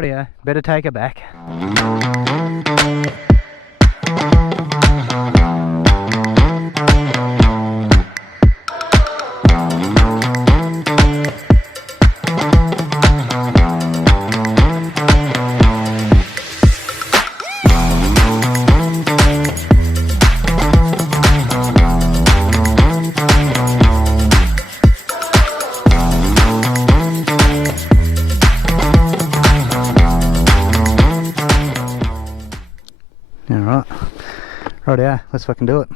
Yeah, better take her back. Alright. Rightio, let's fucking do it.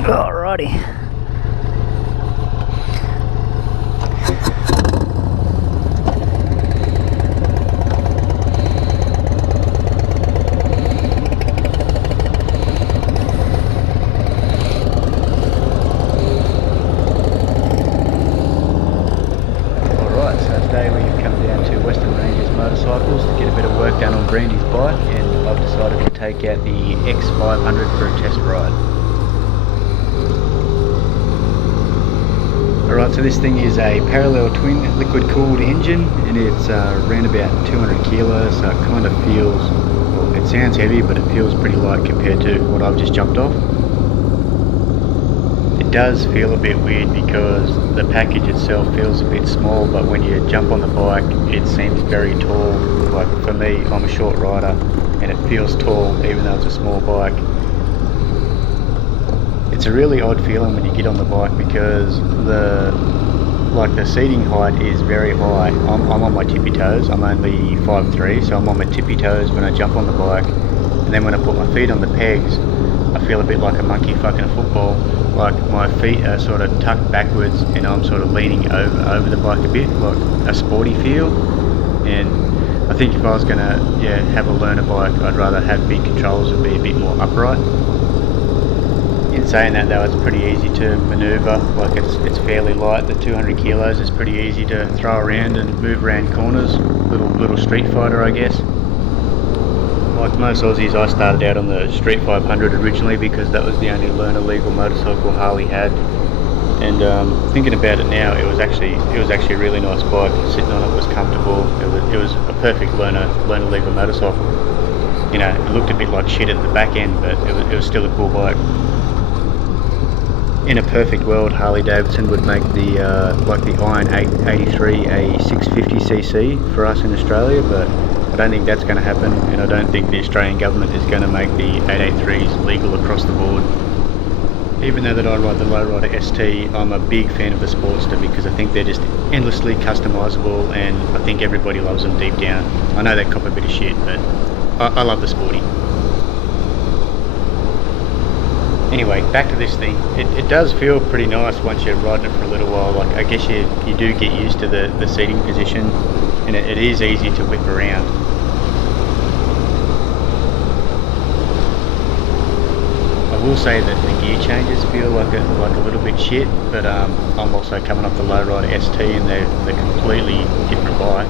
Alrighty. Motorcycles to get a bit of work done on Brandy's bike, and I've decided to take out the X500 for a test ride. Alright, so this thing is a parallel twin liquid cooled engine, and it's around about 200 kilos, so it kind of feels, well, it sounds heavy, but it feels pretty light compared to what I've just jumped off. It does feel a bit weird because the package itself feels a bit small, but when you jump on the bike it seems very tall. Like for me, I'm a short rider and it feels tall even though it's a small bike. It's a really odd feeling when you get on the bike because the seating height is very high. I'm on my tippy toes. I'm only 5'3", so I'm on my tippy toes when I jump on the bike, and then when I put my feet on the pegs I feel a bit like a monkey fucking a football. Like my feet are sort of tucked backwards and I'm sort of leaning over the bike a bit, like a sporty feel. And I think if I was gonna have a learner bike, I'd rather have big controls and be a bit more upright. In saying that though, it's pretty easy to manoeuvre. Like it's fairly light. The 200 kilos is pretty easy to throw around and move around corners. Little street fighter, I guess. Like most Aussies, I started out on the Street 500 originally because that was the only learner legal motorcycle Harley had. And thinking about it now, it was actually a really nice bike. Sitting on it was comfortable. It was a perfect learner legal motorcycle. You know, it looked a bit like shit at the back end, but it was still a cool bike. In a perfect world, Harley-Davidson would make the Iron 883 a 650cc for us in Australia, but I don't think that's going to happen, and I don't think the Australian government is going to make the 883s legal across the board. Even though that I ride the Lowrider ST, I'm a big fan of the Sportster because I think they're just endlessly customisable, and I think everybody loves them deep down. I know they cop a bit of shit, but I love the Sporty. Anyway, back to this thing. It does feel pretty nice once you're riding it for a little while. Like, I guess you do get used to the seating position, and it is easy to whip around. I will say that the gear changes feel like a little bit shit, but I'm also coming off the Lowrider ST and they're a completely different bike.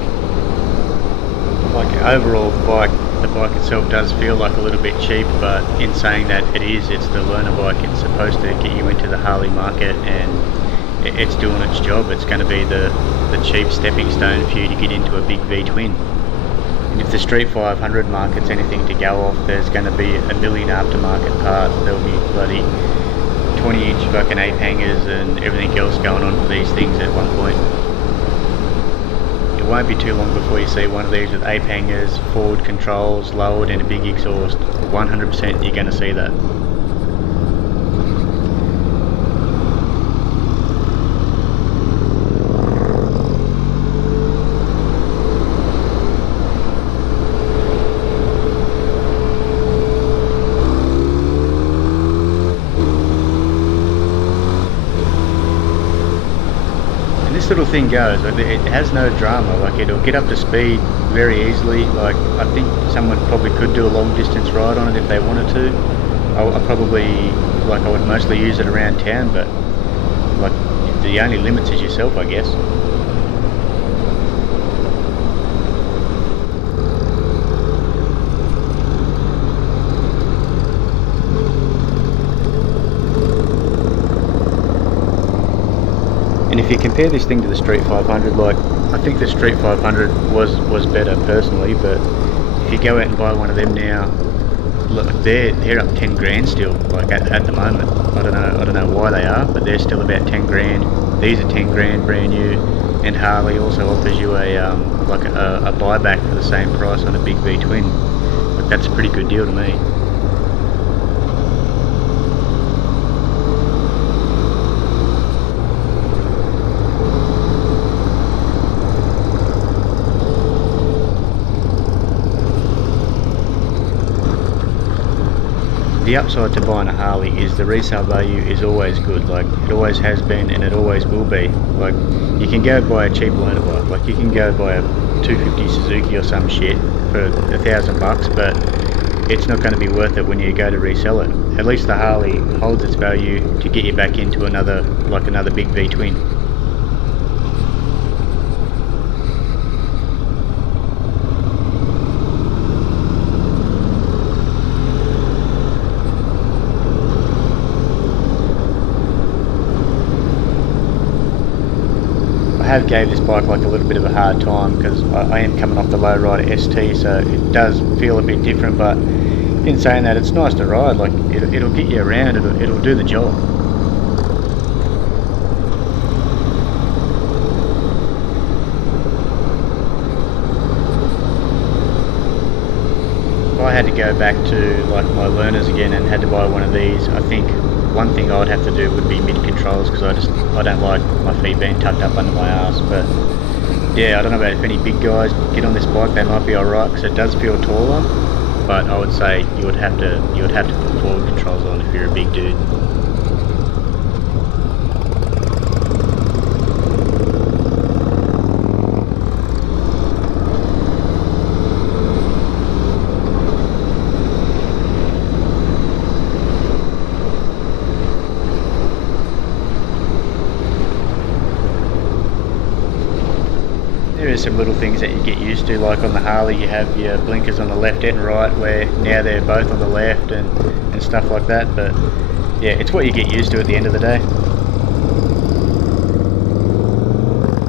Like overall, the bike itself does feel like a little bit cheap, but in saying that, it's the learner bike. It's supposed to get you into the Harley market, and it's doing its job. It's going to be the cheap stepping stone for you to get into a big V-twin. And if the Street 500 market's anything to go off, there's going to be a million aftermarket parts. There'll be bloody 20-inch fucking ape hangers and everything else going on for these things at one point. It won't be too long before you see one of these with ape hangers, forward controls, lowered, and a big exhaust. 100% you're going to see that. Little thing goes, it has no drama. Like, it'll get up to speed very easily. Like, I think someone probably could do a long distance ride on it if they wanted to. I would mostly use it around town, but like the only limits is yourself, I guess. you compare this thing to the Street 500, like, I think the Street 500 was better personally, but if you go out and buy one of them now, look, they're up 10 grand still, like at the moment. I don't know why they are, but they're still about 10 grand. These are 10 grand brand new, and Harley also offers you a like a buyback for the same price on a big V twin. Like, that's a pretty good deal to me. The upside to buying a Harley is the resale value is always good. Like, it always has been and it always will be. Like, you can go buy a cheap learner bike, like you can go buy a 250 Suzuki or some shit for $1,000, but it's not going to be worth it when you go to resell it. At least the Harley holds its value to get you back into another big V twin. I have gave this bike like a little bit of a hard time because I am coming off the lowrider ST, so it does feel a bit different, but in saying that, it's nice to ride. Like, it'll get you around, it'll do the job. If I had to go back to like my learners again and had to buy one of these, I think one thing I would have to do would be mid controls, because I don't like my feet being tucked up under my ass. But yeah, I don't know about if any big guys get on this bike, they might be alright because it does feel taller. But I would say you would have to put forward controls on if you're a big dude. There is some little things that you get used to, like on the Harley you have your blinkers on the left and right, where now they're both on the left and stuff like that, but yeah, it's what you get used to at the end of the day.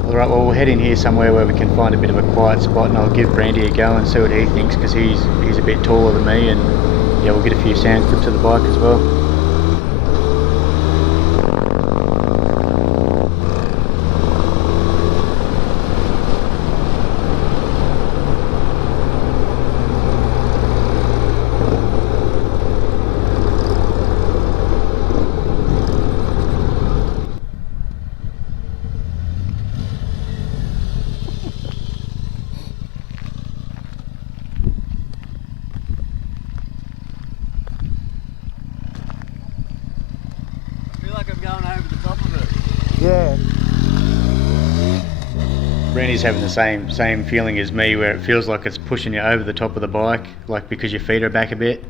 Alright, well, we'll head in here somewhere where we can find a bit of a quiet spot, and I'll give Brandy a go and see what he thinks, because he's a bit taller than me, and yeah, we'll get a few sound clips of the bike as well. Like I'm going over the top of it. Yeah. Brandy's having the same feeling as me, where it feels like it's pushing you over the top of the bike, like because your feet are back a bit.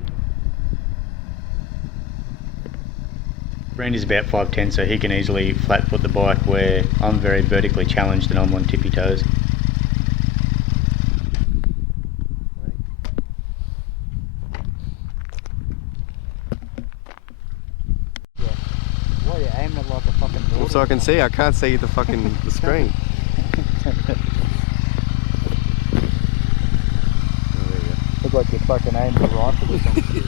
Brandy's about 5'10", so he can easily flat foot the bike, where I'm very vertically challenged and I'm on tippy toes. Well, you're aiming it like a fucking Well, so I can see. I can't see the fucking the screen. Look like you're fucking aiming a rifle or something.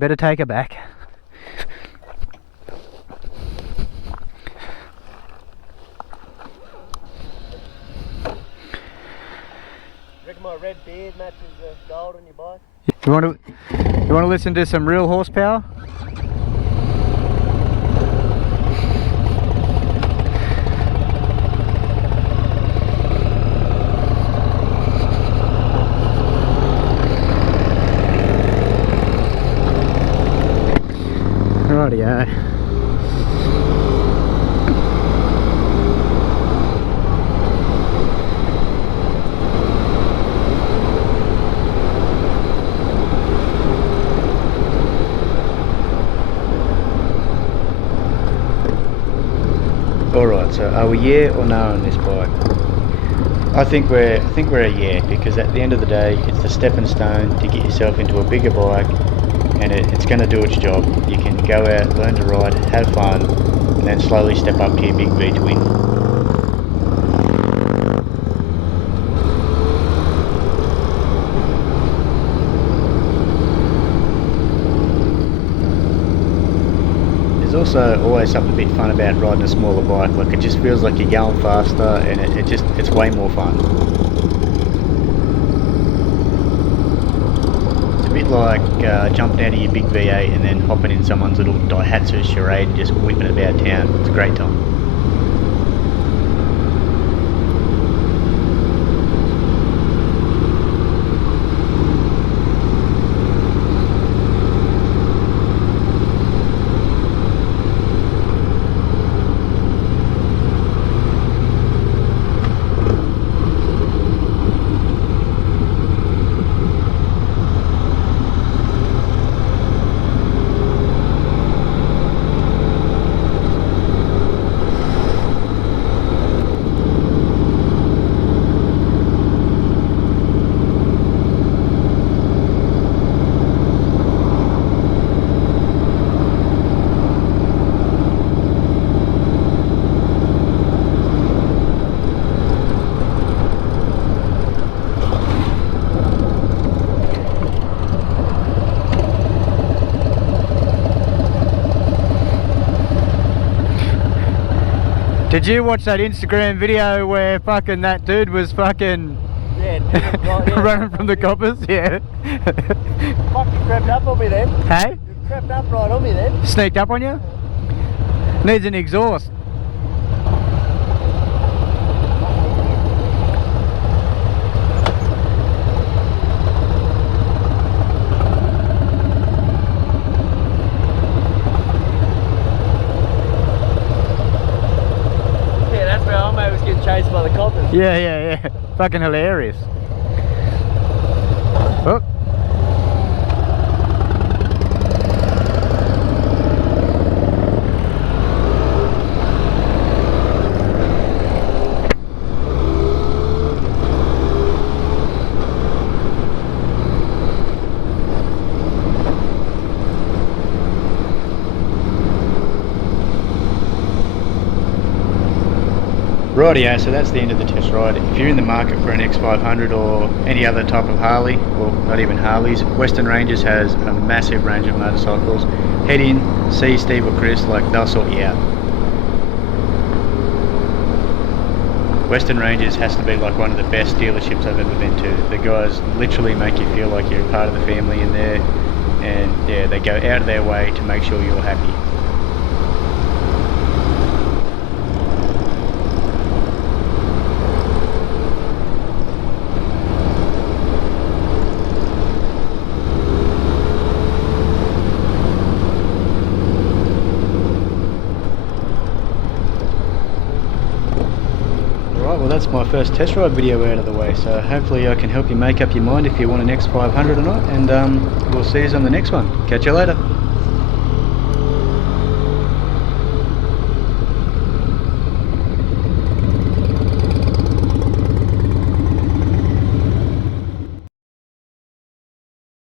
Better take her back. Reckon my red beard matches the gold on your bike? You want to listen to some real horsepower? Rightio. Alright, so are we yeah or no on this bike? I think we're a yeah, because at the end of the day it's the stepping stone to get yourself into a bigger bike, and it's going to do its job. You can go out, learn to ride, have fun, and then slowly step up to your big V twin. There's also always something a bit fun about riding a smaller bike. Like, it just feels like you're going faster, and it's way more fun. It's a bit like jumping out of your big V8 and then hopping in someone's little Daihatsu Charade and just whipping it about town. It's a great time. Did you watch that Instagram video where fucking that dude was fucking running from the coppers? Yeah. Fucking crept up on me then. Hey? You crept up right on me then. Sneaked up on you? Needs an exhaust. Chased by the coppers. Yeah. Fucking hilarious. Oh. Rightio, so that's the end of the test ride. If you're in the market for an X500 or any other type of Harley, well, not even Harleys, Western Rangers has a massive range of motorcycles. Head in, see Steve or Chris, like, they'll sort you out. Western Rangers has to be like one of the best dealerships I've ever been to. The guys literally make you feel like you're a part of the family in there, and yeah, they go out of their way to make sure you're happy. Well, that's my first test ride video out of the way, so hopefully I can help you make up your mind if you want an X500 or not, and we'll see you on the next one. Catch you later.